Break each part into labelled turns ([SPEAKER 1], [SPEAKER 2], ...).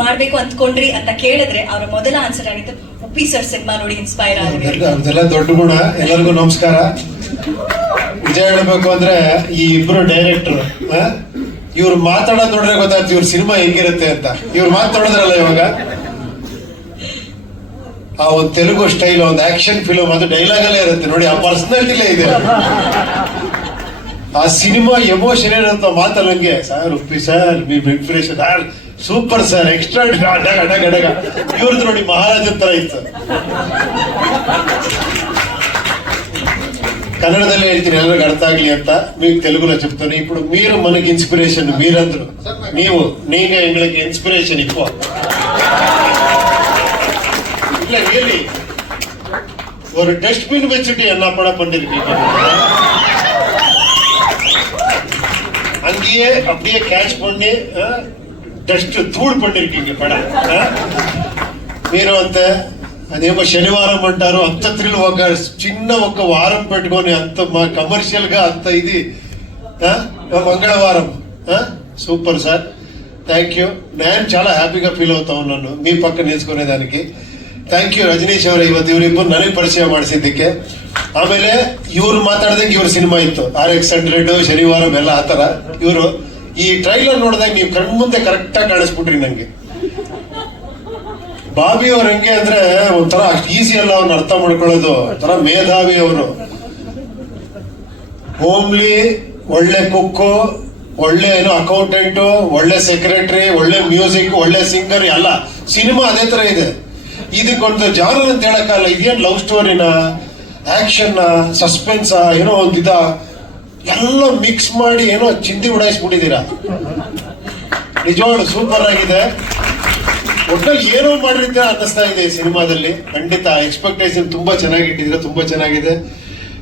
[SPEAKER 1] ಮಾಡ್ಬೇಕು ಅಂದ್ಕೊಂಡ್ರಿ ಅಂತ ಕೇಳಿದ್ರೆ ಅವರ ಮೊದಲ ಆನ್ಸರ್ ಆಗಿತ್ತು, ಉಪ್ಪಿ ಸರ್ ಸಿನಿಮಾ ನೋಡಿ ಇನ್ಸ್ಪೈರ್ ಆಗಿದೆ
[SPEAKER 2] ದೊಡ್ಡ ಗುಣ. ಎಲ್ಲರಿಗೂ ನಮಸ್ಕಾರ. ನಿಜ ಹೇಳ್ಬೇಕು ಅಂದ್ರೆ ಈ ಇಬ್ರು ಡೈರೆಕ್ಟರ್ ಇವ್ರು ಮಾತಾಡೋದ್ ನೋಡಿದ್ರೆ ಗೊತ್ತಾಯ್ತು ಇವ್ರ ಸಿನಿಮಾ ಹೆಂಗಿರುತ್ತೆ ಅಂತ. ಇವ್ರು ಮಾತಾಡೋದ್ರಲ್ಲ ಇವಾಗ. ಆ ಒಂದು ತೆಲುಗು ಸ್ಟೈಲ್ ಒಂದು ಆಕ್ಷನ್ ಫಿಲಮ್ ಅದು ಡೈಲಾಗ್ ಅಲ್ಲೇ ಇರುತ್ತೆ. ನೋಡಿ, ಆ ಪರ್ಸನಾಲಿಟಿಲೇ ಇದೆ. ಆ ಸಿನಿಮಾ ಎಮೋಷನ್ ಏನಂತ ಮಾತಲ್ಲಂಗೆ sir Uppi sir inspiration sir super sir extra ಡಗ ಡಗ ಡಗ ಇವ್ರದ್ದು ನೋಡಿ ಮಹಾರಾಜ ತರ ಇತ್ತು. ಕನ್ನಡದಲ್ಲೇ ಹೇಳ್ತೀನಿ, ಎಲ್ಲರಿಗೂ ಅರ್ಥ ಆಗ್ಲಿ ಅಂತ. ನೀವು తెలుగులో ಚೆಪ್ತಾನೆ ఇప్పుడు మీరు మనకి ఇన్స్పిరేషన్ ಮೀರಂದ್ರು ನೀವು ನೀವೇ ಎಂಗ್ಳಿಗೆ ಇನ್ಸ್ಪಿರೇಷನ್ ಇಪ್ಪ ಇಲ್ಲ, ಹೇಳಿ. ஒரு டஸ்ட்பின் வச்சுட்டு என்ன படம் பண்ணிருக்கீங்க? அங்கேயே, அப்படியே கேஷ் பண்ணி డస్ట్ ధూడు పట్టిరికింగ పడ. మీరు అంతే. అదేమో శనివారం అంటారు. అంత త్రిలు ఒక చిన్న ఒక వారం పెట్టుకొని అంత మా కమర్షియల్గా అంత ఇది మంగళవారం. Super sir. థ్యాంక్ యూ నేను చాలా హ్యాపీగా ఫీల్ అవుతా ఉన్నాను మీ పక్క నేర్చుకునే దానికి థ్యాంక్ యూ రజనీష్ అవర్ ఇవ ఇప్పుడు నన్ను పరిచయం మాడిసిద్దికే ఆమెలే ఇవ్వరు మాట్లాడదానికి ఇవరు సినిమా ఇస్తాం ఆర్ ఎక్స్ హండ్రెడ్ శనివారం ఎలా ఆతరా ఇవరు ಈ ಟ್ರೈಲರ್ ನೋಡಿದಾಗ ನೀವು ಕಣ್ಮುಂದೆ ಕರೆಕ್ಟಾಗಿ ಕಾಣಿಸ್ಬಿಟ್ರಿ ನಂಗೆ. ಬಾಬಿ ಅವ್ರ ಹೆಂಗೆ ಅಂದ್ರೆ ಒಂಥರ ಅಷ್ಟು ಈಸಿ ಅಲ್ಲ ಅವ್ನ ಅರ್ಥ ಮಾಡ್ಕೊಳ್ಳೋದು. ಒಂಥರ ಮೇಧಾವಿ ಅವರು. ಹೋಮ್ಲಿ ಒಳ್ಳೆ ಕುಕ್ಕು ಒಳ್ಳೆ ಏನೋ ಅಕೌಂಟೆಂಟು ಒಳ್ಳೆ ಸೆಕ್ರೆಟರಿ ಒಳ್ಳೆ ಮ್ಯೂಸಿಕ್ ಒಳ್ಳೆ ಸಿಂಗರ್ ಎಲ್ಲ. ಸಿನಿಮಾ ಅದೇ ತರ ಇದೆ. ಇದಕ್ಕೊಂದು ಜಾನರ್ ಅಂತ ಹೇಳಕ್ಕಲ್ಲ ಇದೇನ್ ಲವ್ ಸ್ಟೋರಿನ ಆಕ್ಷನ್ ಸಸ್ಪೆನ್ಸ್ ಏನೋ ಒಂದು ಇದ. ಎಲ್ಲ ಮಿಕ್ಸ್ ಮಾಡಿ ಏನೋ ಚಿಂದಿ ಉಡಾಯಿಸ್ಬಿಟ್ಟಿದ್ದೀರಾ? ನಿಜವಾಗ್ಲು ಸೂಪರ್ ಆಗಿದೆ. ಒಟ್ಟಲ್ಲಿ ಏನೋ ಮಾಡಿರ್ತೀರ ಅನ್ನಿಸ್ತಾ ಇದೆ ಈ ಸಿನಿಮಾದಲ್ಲಿ. ಖಂಡಿತ ಎಕ್ಸ್ಪೆಕ್ಟೇಷನ್ ತುಂಬಾ ಚೆನ್ನಾಗಿಟ್ಟಿದ್ರೆ ತುಂಬಾ ಚೆನ್ನಾಗಿದೆ.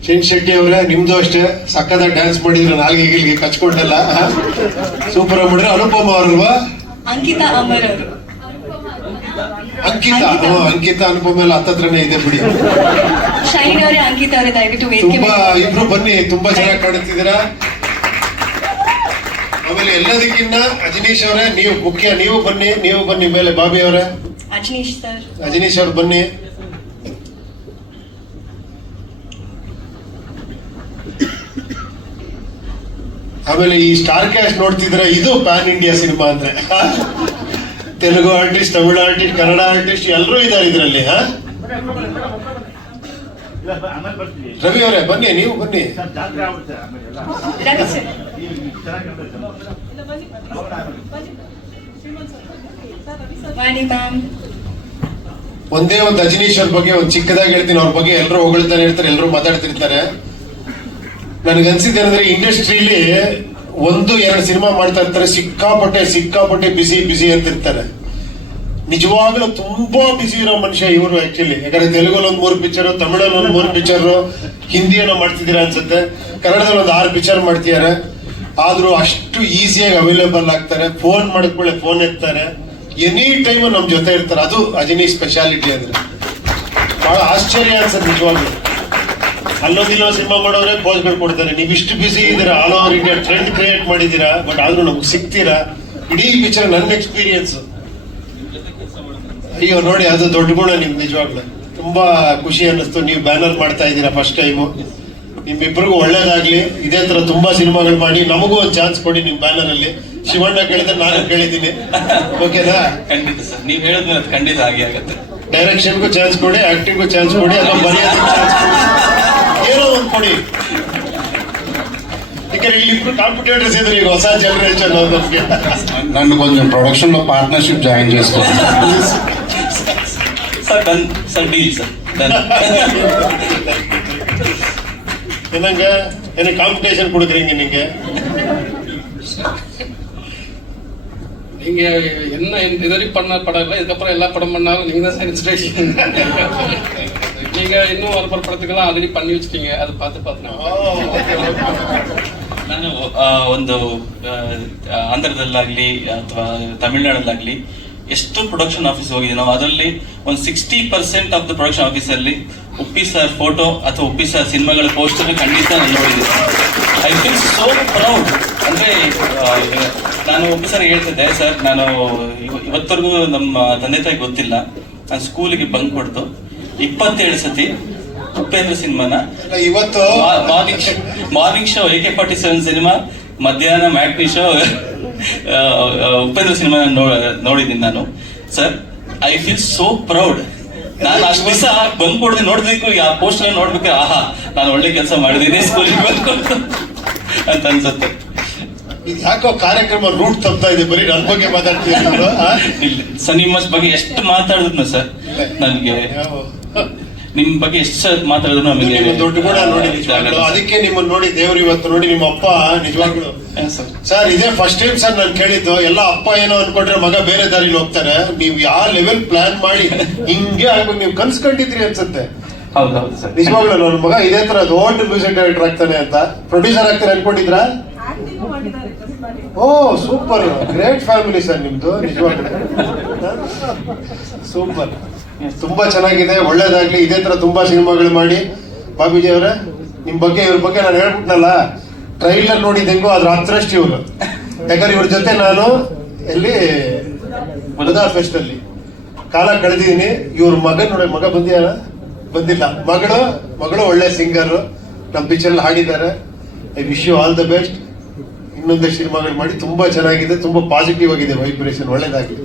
[SPEAKER 2] ಶೆನ್ ಶೆಟ್ಟಿ ಅವರೇ, ನಿಮ್ದು ಅಷ್ಟೇ. ಸಕ್ಕದ ಡ್ಯಾನ್ಸ್ ಮಾಡಿದ್ರು ನಾಲ್ಗೆ ಕಚ್ಕೊಂಡೆಲ್ಲ. ಸೂಪರ್ ಆಗಿ ಮಾಡಿದ್ರೆ ಅನುಪಮ ಅವರಲ್ವಾ?
[SPEAKER 1] ಅಂಕಿತಾ ಅಮರ್ ಅವರು.
[SPEAKER 2] ಅಂಕಿತಾ
[SPEAKER 1] ಅಂಕಿತಾ.
[SPEAKER 2] ಅನುಭವ ಅನುಪಮ ಎಲ್ಲ ಹತ್ತತ್ರನೇ ಇದೆ ಬಿಡಿ.
[SPEAKER 1] ಶೈನ್ ಅವರೇ ಅಂಕಿತಾ ಅವರೇ ದಯವಿಟ್ಟು ವೇದಿಕೆ
[SPEAKER 2] ತುಂಬಾ
[SPEAKER 1] ಮೇಲೆ
[SPEAKER 2] ಇಬ್ರು ಬನ್ನಿ ತುಂಬಾ ಚೆನ್ನಾಗಿ ಕಾಣುತ್ತಿದ್ದೀರಾ ಆಮೇಲೆ ಎಲ್ಲದಕ್ಕಿಂತ ಅಜನೀಶ್ ಅವರೇ ನೀವು ಮುಖ್ಯ ನೀವು ಬನ್ನಿ ನೀವು ಬನ್ನಿ ಮೇಲೆ ಬಾಬಿ ಅವರೇ.
[SPEAKER 1] ಅಜನೀಶ್ ಸರ್.
[SPEAKER 2] ಅಜನೀಶ್ ಅವ್ರು ಬನ್ನಿ. ಆಮೇಲೆ ಈ ಸ್ಟಾರ್ ಕ್ಯಾಶ್ ನೋಡ್ತಿದ್ರೆ ಇದು ಪ್ಯಾನ್ ಇಂಡಿಯಾ ಸಿನಿಮಾ ಅಂದ್ರೆ. Telugu artist Tamil artist Kannada artist ಎಲ್ಲರೂ ಇದ್ದಾರೆ ಇದರಲ್ಲಿ ಹಾ? ರವಿ ಅವರೇ ಬನ್ನಿ ನೀವು ಬನ್ನಿ. ಒಂದೇ ಒಂದು ಅಜನೀಶ್ ಅವ್ರ ಬಗ್ಗೆ ಒಂದು ಚಿಕ್ಕದಾಗಿ ಹೇಳ್ತೀನಿ ಅವ್ರ ಬಗ್ಗೆ ಎಲ್ಲರೂ ಹೊಗಳ್ತಾನೆ ಇರ್ತಾರೆ ಎಲ್ಲರೂ ಮಾತಾಡ್ತಿರ್ತಾರೆ. ನನಗನ್ಸಿದ್ದೇನೆಂದ್ರೆ ಇಂಡಸ್ಟ್ರಿಲಿ ಒಂದು, ಎರಡು ಸಿನಿಮಾ ಮಾಡ್ತಾ ಇರ್ತಾರೆ, ಸಿಕ್ಕಾಪಟ್ಟೆ ಸಿಕ್ಕಾಪಟ್ಟೆ ಬಿಸಿ ಬಿಸಿ ಅಂತಿರ್ತಾರೆ ನಿಜವಾಗ್ಲೂ ತುಂಬಾ ಬಿಸಿ ಇರೋ ಮನುಷ್ಯ ಇವರು ಆಕ್ಚುಲಿ ಯಾಕಂದ್ರೆ ತೆಲುಗಲ್ಲಿ ಒಂದ್ ಮೂರು ಪಿಕ್ಚರ್ ತಮಿಳಲ್ಲಿ ಮೂರು ಪಿಕ್ಚರ್ ಹಿಂದಿ ಏನೋ ಮಾಡ್ತಿದ್ದೀರಾ ಅನ್ಸುತ್ತೆ. ಕನ್ನಡದಲ್ಲಿ ಒಂದು ಆರು ಪಿಕ್ಚರ್ ಮಾಡ್ತಿದ್ದಾರೆ. ಆದ್ರೂ ಅಷ್ಟು ಈಸಿಯಾಗಿ ಅವೈಲೇಬಲ್ ಆಗ್ತಾರೆ. ಫೋನ್ ಮಾಡಿದ್ಮೇಲೆ ಫೋನ್ ಎತ್ತಾರೆ. ಎನಿ ಟೈಮ್ ನಮ್ ಜೊತೆ ಇರ್ತಾರೆ. ಅದು ಅಜನಿ ಸ್ಪೆಷಾಲಿಟಿ ಅಂದ್ರೆ. ಬಹಳ ಆಶ್ಚರ್ಯ ಅನ್ಸುತ್ತೆ ನಿಜವಾಗ್ಲೂ. ಅಲ್ಲೋದಿಲ್ಲೋ ಸಿನಿಮಾ ಮಾಡೋರೆ ಪೋಸ್ಗಳು ಕೊಡ್ತಾರೆ. ನೀವು ಇಷ್ಟು ಬಿಸಿ ಇದ್ದೀರಾ all over India trend create ಮಾಡಿದ್ದೀರಾ ಬಟ್ ಆದ್ರೂ ನಮ್ಗೆ ಸಿಗ್ತೀರಾ? ಇಡೀ ಪಿಕ್ಚರ್ ನನ್ನ ಎಕ್ಸ್ಪೀರಿಯನ್ಸ್ ಅಯ್ಯೋ ನೋಡಿ ಅದು ದೊಡ್ಡ ಗುಣ ನಿಮ್ಗೆ ನಿಜವಾಗ್ಲು. ತುಂಬಾ ಖುಷಿ ಅನ್ನಿಸ್ತು. ನೀವು ಬ್ಯಾನರ್ ಮಾಡ್ತಾ ಇದ್ದೀರಾ ಫಸ್ಟ್ ಟೈಮು ನಿಮ್ಮಿಬ್ಬರಿಗೂ ಒಳ್ಳೇದಾಗ್ಲಿ. ಇದೇ ತರ ತುಂಬಾ ಸಿನಿಮಾಗಳು ಮಾಡಿ. ನಮಗೂ ಒಂದು ಚಾನ್ಸ್ ಕೊಡಿ ನಿಮ್ ಬ್ಯಾನರ್ ಅಲ್ಲಿ. ಶಿವಣ್ಣ ಕೇಳಿದ್ರೆ ನಾನು ಕೇಳಿದ್ದೀನಿ. ಓಕೆನಾ?
[SPEAKER 3] ಖಂಡಿತ ಸರ್. ನೀವ್ ಹೇಳಿದ್ಮೇಲೆ ಖಂಡಿತ ಹಾಗೆ ಆಗುತ್ತೆ.
[SPEAKER 2] ಡೈರೆಕ್ಷನ್ಗೂ ಚಾನ್ಸ್ ಕೊಡಿ ಆಕ್ಟಿಂಗ್ಗೂ ಚಾನ್ಸ್ ಕೊಡಿ ಅಥವಾ ಬರೆಯೋದಕ್ಕೆ ಚಾನ್ಸ್ ಕೊಡಿ. ಕೊಡಿ ಯಾಕಂದ್ರೆ ಇಲ್ಲಿ ಇಬ್ರು ಕಾಂಪಿಟೇಟರ್ಸ್ ಇದ್ರೆ ಈಗ ಹೊಸ ಜನರೇಷನ್ ನಮ್ಗೆ
[SPEAKER 4] నన్ను కొంచెం ప్రొడక్షన్ లో పార్ట్నర్షిప్ జాయిన్ చేసుకో
[SPEAKER 3] sir done sir deal sir done
[SPEAKER 2] என்னங்க எனக்கு காம்படிஷன் கொடுக்குறீங்க நீங்க
[SPEAKER 5] நீங்க என்ன இது வரைக்கும் பண்ண படம் இல்லை இதுக்கப்புறம் எல்லா படம் பண்ணாலும் நீங்க தான் சார் இன்ஸ்பிரேஷன் நீங்க இன்னும் ஒரு படம் படத்துக்கெல்லாம் ஆல்ரெடி பண்ணி வச்சிட்டீங்க அதை பார்த்து பார்த்து நான்
[SPEAKER 3] ನಾನು ಆ, ಒಂದು ಆ, ಆಂಧ್ರದಲ್ಲಾಗ್ಲಿ ಅಥವಾ ತಮಿಳ್ನಾಡಲ್ಲಾಗ್ಲಿ ಎಷ್ಟು ಪ್ರೊಡಕ್ಷನ್ ಆಫೀಸ್ ಹೋಗಿದೆ ನಾವು ಅದರಲ್ಲಿ ಒಂದು sixty percent of the production office ಅಲ್ಲಿ ಉಪ್ಪಿ ಸರ್ ಫೋಟೋ ಅಥವಾ ಉಪ್ಪಿ ಸರ್ ಸಿನಿಮಾಗಳ ಪೋಸ್ಟರ್ ಖಂಡಿತ ನಾನು ನೋಡಿದ್ದೀನಿ ಐ ಫೀಲ್ ಸೋ ಪ್ರೌಡ್ ಅಂದ್ರೆ ಆ, ನಾನು ಉಪ್ಪಿ ಸರ್ ಹೇಳ್ತಿದ್ದೆ ಸರ್ ನಾನು ಇವ- ಇವತ್ತರೆಗೂ ನಮ್ಮ ತಂದೆ ತಾಯಿ ಗೊತ್ತಿಲ್ಲ ನಾನು ಸ್ಕೂಲಿಗೆ ಬಂಕ್ ಹೊಡೆದು ಇಪ್ಪತ್ತೇಳು ಸತಿ ಉಪೇಂದ್ರ ಸಿನಿಮಾನ.
[SPEAKER 2] ಇವತ್ತು
[SPEAKER 3] morning morning show A K forty seven cinema ಮಧ್ಯಾಹ್ನ ಮ್ಯಾಟ್ನಿ ಶೋ ಉಪೇಂದ್ರ ಸಿನಿಮಾ ನೋಡಿದ್ದೀನಿ ನಾನು. Sir I feel so proud ನಾನು ಅಷ್ಟು ದಿವಸ ಬಂದ್ ಕೊಡದೆ ನೋಡ್ಬೇಕು ಆ ಪೋಸ್ಟರ್ ನೋಡ್ಬೇಕು ಆಹಾ ನಾನು ಒಳ್ಳೆ ಕೆಲಸ ಮಾಡಿದ್ದೀನಿ ಸ್ಕೂಲಿಗೆ ಬಂದ್ಕೊಂಡು ಅಂತ ಅನ್ಸುತ್ತೆ.
[SPEAKER 2] ಯಾಕೋ ಕಾರ್ಯಕ್ರಮ ರೂಟ್ ತಪ್ತಾ ಇದೆ ಬರೀ ನನ್ನ ಬಗ್ಗೆ ಮಾತಾಡ್ತೀನಿ
[SPEAKER 3] ಸನಿಮಸ್ ಸರ್ ನಿಮ್ಮ ಬಗ್ಗೆ ಎಷ್ಟು ಮಾತಾಡಿದ್ರು ಸರ್ ನನಗೆ. ನಿಮ್ ಬಗ್ಗೆ ಎಷ್ಟು ಮಾತಾಡಿದ್ರು ನಮಗೆ
[SPEAKER 2] ನಿಮ್ಮ ದೊಡ್ಡ ಕೂಡ ನೋಡಿ ನಿಜವಾಗ್ಲು ಅದಕ್ಕೆ ನಿಮ್ಮನ್ನ ನೋಡಿ ದೇವ್ರು ಇವತ್ತು ನೋಡಿ ನಿಮ್ಮ ಅಪ್ಪ ನಿಜವಾಗ್ಲು.
[SPEAKER 3] ಸರ್.
[SPEAKER 2] ಸರ್ ಇದೇ ಫಸ್ಟ್ ಟೈಮ್ ಸರ್ ನಾನು ಕೇಳಿದ್ದು ಎಲ್ಲ ಅಪ್ಪ ಏನೋ ಅನ್ಕೊಂಡ್ರೆ ಮಗ ಬೇರೆ ದಾರಿಲಿ ಹೋಗ್ತಾರೆ. ನೀವು ಯಾವ ಲೆವೆಲ್ ಪ್ಲಾನ್ ಮಾಡಿ ಹಿಂಗೆ ಆಗ್ಬೇಕು. ನೀವು ಕನ್ಸ್ಕೊಂಡಿದ್ರಿ ಅನ್ಸುತ್ತೆ.
[SPEAKER 3] ಹೌದು ಹೌದು ಸರ್.
[SPEAKER 2] ನಿಜವಾಗ್ಲು ನನ್ನ ಮಗ ಇದೇ ತರ ದೊಡ್ಡ ಮ್ಯೂಸಿಕ್ ಡೈರೆಕ್ಟರ್ ಆಗ್ತಾನೆ ಅಂತ. ಪ್ರೊಡ್ಯೂಸರ್ ಆಗ್ತಾರೆ ಅನ್ಕೊಂಡಿದ್ರಾ? ಓ ಸೂಪರ್ ಗ್ರೇಟ್ ಫ್ಯಾಮಿಲಿ ಸರ್ ನಿಮ್ದು ನಿಜವಾಗ್ಲು. ಸೂಪರ್. ತುಂಬಾ ಚೆನ್ನಾಗಿದೆ, ಒಳ್ಳೇದಾಗ್ಲಿ. ಇದೇ ತರ ತುಂಬಾ ಸಿನಿಮಾಗಳು ಮಾಡಿ. ಬಾಬೀಜಿ ಅವರೇ, ನಿಮ್ ಬಗ್ಗೆ, ಇವ್ರ ಬಗ್ಗೆ ನಾನು ಹೇಳ್ಬಿಟ್ನಲ್ಲ ಟ್ರೈಲರ್ ನೋಡಿದ ಹೆಂಗೋ ಅದ್ರ ಹತ್ರಷ್ಟು ಇವರು. ಯಾಕಂದ್ರೆ ಇವ್ರ ಜೊತೆ ನಾನು ಎಲ್ಲಿ ಬುಧಾ ಫೆಸ್ಟ್ ಅಲ್ಲಿ. ಕಾಲ ಕಳೆದಿದ್ದೀನಿ ಇವ್ರ ಮಗ ನೋಡಿ, ಮಗ ಬಂದಿಯಾನ ಬಂದಿಲ್ಲ. ಮಗಳು ಮಗಳು ಒಳ್ಳೆ ಸಿಂಗರ್ ನಮ್ಮ ಪಿಕ್ಚರ್ ಹಾಡಿದ್ದಾರೆ. I wish you all the best ಇನ್ನೊಂದು ಸಿನಿಮಾಗಳು ಮಾಡಿ, ತುಂಬಾ ಚೆನ್ನಾಗಿದೆ, ತುಂಬಾ ಪಾಸಿಟಿವ್ ಆಗಿದೆ ವೈಬ್ರೇಷನ್ ಒಳ್ಳೇದಾಗಿದೆ